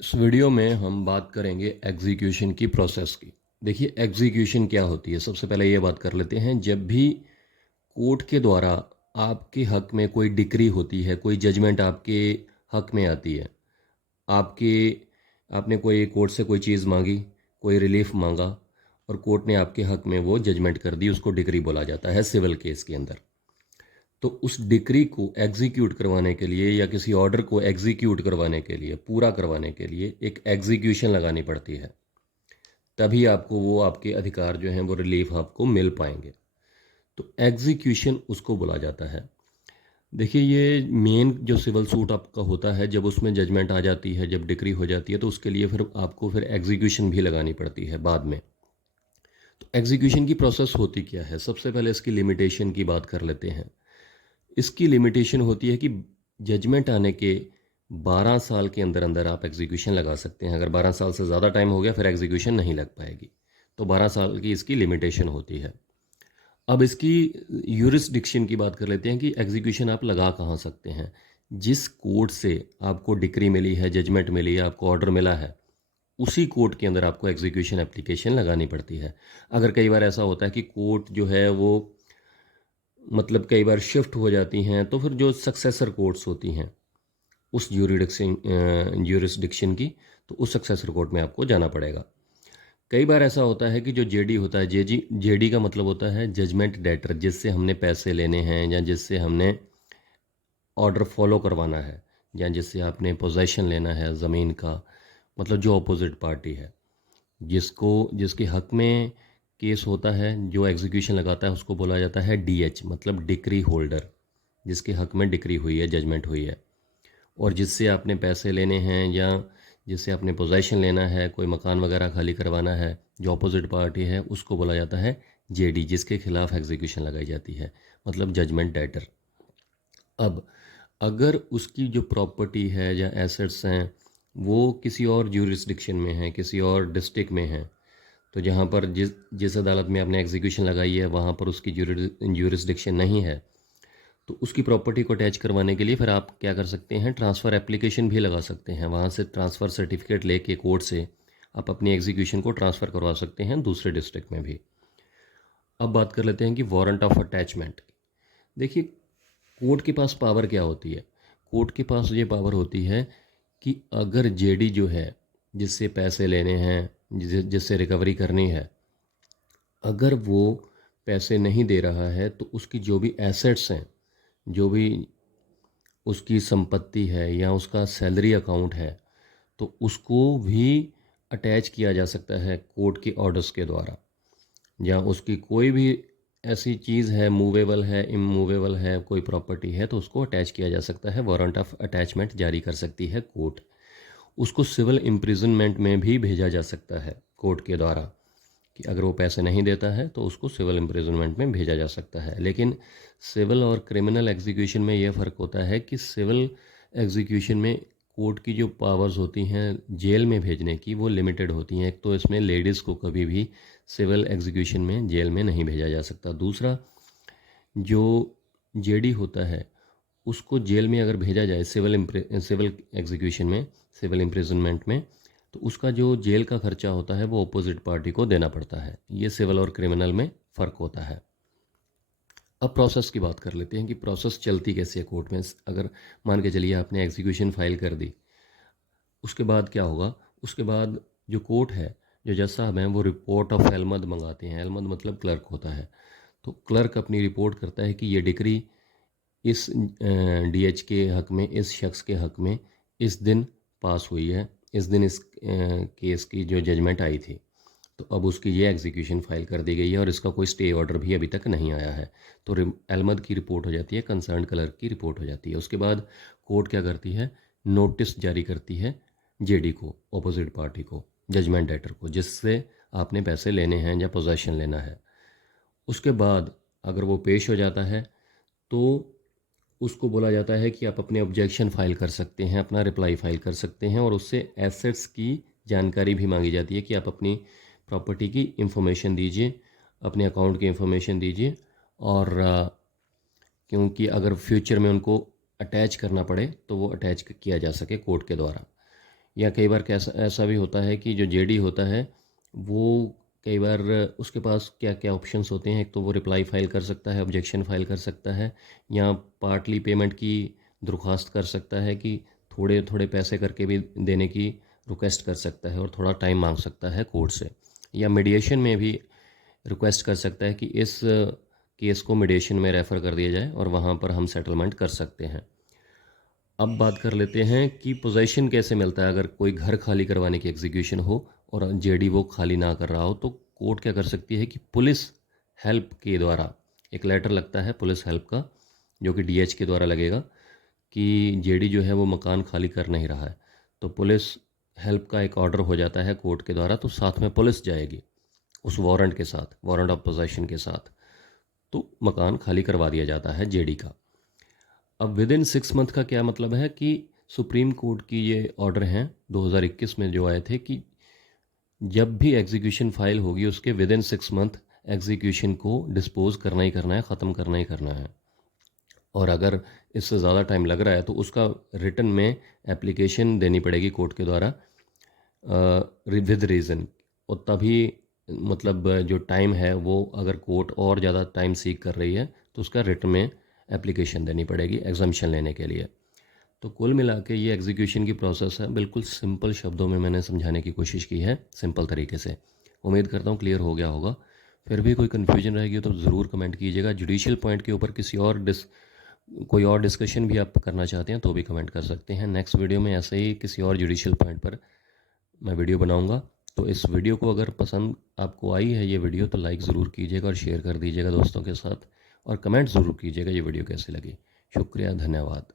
इस वीडियो में हम बात करेंगे एग्जीक्यूशन की प्रोसेस की। देखिए एग्जीक्यूशन क्या होती है, सबसे पहले ये बात कर लेते हैं। जब भी कोर्ट के द्वारा आपके हक में कोई डिक्री होती है, कोई जजमेंट आपके हक में आती है, आपके आपने कोई कोर्ट से कोई चीज़ मांगी, कोई रिलीफ मांगा और कोर्ट ने आपके हक में वो जजमेंट कर दी, उसको डिक्री बोला जाता है सिविल केस के अंदर। तो उस डिक्री को एग्जीक्यूट करवाने के लिए या किसी ऑर्डर को एग्जीक्यूट करवाने के लिए, पूरा करवाने के लिए एक एग्जीक्यूशन लगानी पड़ती है। तभी आपको वो आपके अधिकार जो हैं वो रिलीफ आपको मिल पाएंगे। तो एग्जीक्यूशन उसको बोला जाता है। देखिए ये मेन जो सिविल सूट आपका होता है, जब उसमें जजमेंट आ जाती है, जब डिक्री हो जाती है, तो उसके लिए फिर आपको फिर एग्जीक्यूशन भी लगानी पड़ती है बाद में। तो एग्जीक्यूशन की प्रोसेस होती क्या है, सबसे पहले इसकी लिमिटेशन की बात कर लेते हैं। इसकी लिमिटेशन होती है कि जजमेंट आने के 12 साल के अंदर अंदर आप एग्जीक्यूशन लगा सकते हैं। अगर 12 साल से ज़्यादा टाइम हो गया फिर एग्जीक्यूशन नहीं लग पाएगी। तो 12 साल की इसकी लिमिटेशन होती है। अब इसकी यूरिसडिक्शन की बात कर लेते हैं कि एग्जीक्यूशन आप लगा कहाँ सकते हैं। जिस कोर्ट से आपको डिक्री मिली है, जजमेंट मिली है, आपको ऑर्डर मिला है, उसी कोर्ट के अंदर आपको एग्जीक्यूशन एप्लीकेशन लगानी पड़ती है। अगर कई बार ऐसा होता है कि कोर्ट जो है वो मतलब कई बार शिफ्ट हो जाती हैं, तो फिर जो सक्सेसर कोर्ट्स होती हैं उस यूरिसडिक्शन की, तो उस सक्सेसर कोर्ट में आपको जाना पड़ेगा। कई बार ऐसा होता है कि जो जेडी होता है, जेडी का मतलब होता है जजमेंट डेटर, जिससे हमने पैसे लेने हैं या जिससे हमने ऑर्डर फॉलो करवाना है या जिससे आपने पोजेशन लेना है ज़मीन का, मतलब जो अपोजिट पार्टी है, जिसके हक में केस होता है, जो एग्जीक्यूशन लगाता है, उसको बोला जाता है डीएच, मतलब डिक्री होल्डर, जिसके हक में डिक्री हुई है, जजमेंट हुई है। और जिससे आपने पैसे लेने हैं या जिससे आपने पोजेशन लेना है, कोई मकान वगैरह खाली करवाना है, जो अपोजिट पार्टी है, उसको बोला जाता है जेडी, जिसके खिलाफ एग्जीक्यूशन लगाई जाती है, मतलब जजमेंट डेटर। अब अगर उसकी जो प्रॉपर्टी है या एसेट्स हैं वो किसी और ज्यूरिसडिक्शन में है, किसी और डिस्ट्रिक्ट में है, तो जहाँ पर जिस जिस अदालत में आपने एग्जीक्यूशन लगाई है वहाँ पर उसकी ज्यूरिसडिक्शन नहीं है, तो उसकी प्रॉपर्टी को अटैच करवाने के लिए फिर आप क्या कर सकते हैं, ट्रांसफ़र एप्लीकेशन भी लगा सकते हैं। वहाँ से ट्रांसफ़र सर्टिफिकेट लेके कोर्ट से आप अपनी एग्जीक्यूशन को ट्रांसफ़र करवा सकते हैं दूसरे डिस्ट्रिक्ट में भी। अब बात कर लेते हैं कि वारंट ऑफ अटैचमेंट। देखिए कोर्ट के पास पावर क्या होती है, कोर्ट के पास ये पावर होती है कि अगर जेडी जो है, जिससे पैसे लेने हैं, जिससे रिकवरी करनी है, अगर वो पैसे नहीं दे रहा है तो उसकी जो भी एसेट्स हैं, जो भी उसकी संपत्ति है या उसका सैलरी अकाउंट है, तो उसको भी अटैच किया जा सकता है कोर्ट के ऑर्डर्स के द्वारा। या उसकी कोई भी ऐसी चीज़ है, मूवेबल है, इमूवेबल है, कोई प्रॉपर्टी है, तो उसको अटैच किया जा सकता है, वारंट ऑफ अटैचमेंट जारी कर सकती है कोर्ट। उसको सिविल इम्प्रिजनमेंट में भी भेजा जा सकता है कोर्ट के द्वारा, कि अगर वो पैसे नहीं देता है तो उसको सिविल इम्प्रिजनमेंट में भेजा जा सकता है। लेकिन सिविल और क्रिमिनल एग्जीक्यूशन में यह फ़र्क होता है कि सिविल एग्जीक्यूशन में कोर्ट की जो पावर्स होती हैं जेल में भेजने की, वो लिमिटेड होती हैं। एक तो इसमें लेडीज़ को कभी भी सिविल एग्जीक्यूशन में जेल में नहीं भेजा जा सकता। दूसरा, जो जेडी होता है उसको जेल में अगर भेजा जाए सिविल एग्जीक्यूशन में, सिविल इम्प्रिजनमेंट में, तो उसका जो जेल का खर्चा होता है वो अपोजिट पार्टी को देना पड़ता है। ये सिविल और क्रिमिनल में फ़र्क होता है। अब प्रोसेस की बात कर लेते हैं कि प्रोसेस चलती कैसे है कोर्ट में। अगर मान के चलिए आपने एग्जीक्यूशन फाइल कर दी, उसके बाद क्या होगा, उसके बाद जो कोर्ट है, जो जज साहब हैं, वो रिपोर्ट ऑफ एलमद मंगाते हैं। एलमद मतलब क्लर्क होता है। तो क्लर्क अपनी रिपोर्ट करता है कि ये डिक्री इस डीएच के हक में, इस शख्स के हक में इस दिन पास हुई है, इस दिन इस केस की जो जजमेंट आई थी। तो अब उसकी ये एग्जीक्यूशन फाइल कर दी गई है और इसका कोई स्टे ऑर्डर भी अभी तक नहीं आया है। तो एलमद की रिपोर्ट हो जाती है, कंसर्न क्लर्क की रिपोर्ट हो जाती है। उसके बाद कोर्ट क्या करती है, नोटिस जारी करती है जेडी को, अपोजिट पार्टी को, जजमेंट डेटर को, जिससे आपने पैसे लेने हैं या पोजेशन लेना है। उसके बाद अगर वो पेश हो जाता है तो उसको बोला जाता है कि आप अपने ऑब्जेक्शन फाइल कर सकते हैं, अपना रिप्लाई फाइल कर सकते हैं, और उससे एसेट्स की जानकारी भी मांगी जाती है कि आप अपनी प्रॉपर्टी की इंफॉर्मेशन दीजिए, अपने अकाउंट की इंफॉर्मेशन दीजिए। और क्योंकि अगर फ्यूचर में उनको अटैच करना पड़े तो वो अटैच किया जा सके कोर्ट के द्वारा। या कई बार कैसा ऐसा भी होता है कि जो जेडी होता है वो कई बार उसके पास क्या क्या ऑप्शंस होते हैं, एक तो वो रिप्लाई फ़ाइल कर सकता है, ऑब्जेक्शन फ़ाइल कर सकता है, या पार्टली पेमेंट की दरख्वास्त कर सकता है कि थोड़े थोड़े पैसे करके भी देने की रिक्वेस्ट कर सकता है और थोड़ा टाइम मांग सकता है कोर्ट से, या मीडिएशन में भी रिक्वेस्ट कर सकता है कि इस केस को मीडिएशन में रेफ़र कर दिया जाए और वहाँ पर हम सेटलमेंट कर सकते हैं। अब बात कर लेते हैं कि पोजेशन कैसे मिलता है। अगर कोई घर खाली करवाने की एग्जीक्यूशन हो और जेडी वो खाली ना कर रहा हो तो कोर्ट क्या कर सकती है कि पुलिस हेल्प के द्वारा एक लेटर लगता है पुलिस हेल्प का, जो कि डीएच के द्वारा लगेगा कि जेडी जो है वो मकान खाली कर नहीं रहा है, तो पुलिस हेल्प का एक ऑर्डर हो जाता है कोर्ट के द्वारा, तो साथ में पुलिस जाएगी उस वारंट के साथ, वारंट ऑफ पोजेशन के साथ, तो मकान खाली करवा दिया जाता है जेडी का। अब विद इन 6 मंथ का क्या मतलब है कि सुप्रीम कोर्ट की ये ऑर्डर हैं 2021 में जो आए थे कि जब भी एग्जीक्यूशन फाइल होगी उसके विद इन 6 मंथ एग्जीक्यूशन को डिस्पोज करना ही करना है, ख़त्म करना ही करना है। और अगर इससे ज़्यादा टाइम लग रहा है तो उसका रिटन में एप्लीकेशन देनी पड़ेगी कोर्ट के द्वारा विद रीज़न, और तभी मतलब जो टाइम है वो अगर कोर्ट और ज़्यादा टाइम सीक कर रही है तो उसका रिटन में एप्लीकेशन देनी पड़ेगी एग्जाम्शन लेने के लिए। तो कुल मिला के ये एग्जीक्यूशन की प्रोसेस है, बिल्कुल सिंपल शब्दों में मैंने समझाने की कोशिश की है, सिंपल तरीके से। उम्मीद करता हूँ क्लियर हो गया होगा। फिर भी कोई कन्फ्यूजन रहेगी तो ज़रूर कमेंट कीजिएगा। जुडिशियल पॉइंट के ऊपर कोई और डिस्कशन भी आप करना चाहते हैं तो भी कमेंट कर सकते हैं। नेक्स्ट वीडियो में ऐसे ही किसी और जुडिशियल पॉइंट पर मैं वीडियो बनाऊंगा। तो इस वीडियो को अगर पसंद आपको आई है ये वीडियो तो लाइक ज़रूर कीजिएगा और शेयर कर दीजिएगा दोस्तों के साथ, और कमेंट ज़रूर कीजिएगा ये वीडियो कैसे लगी। शुक्रिया, धन्यवाद।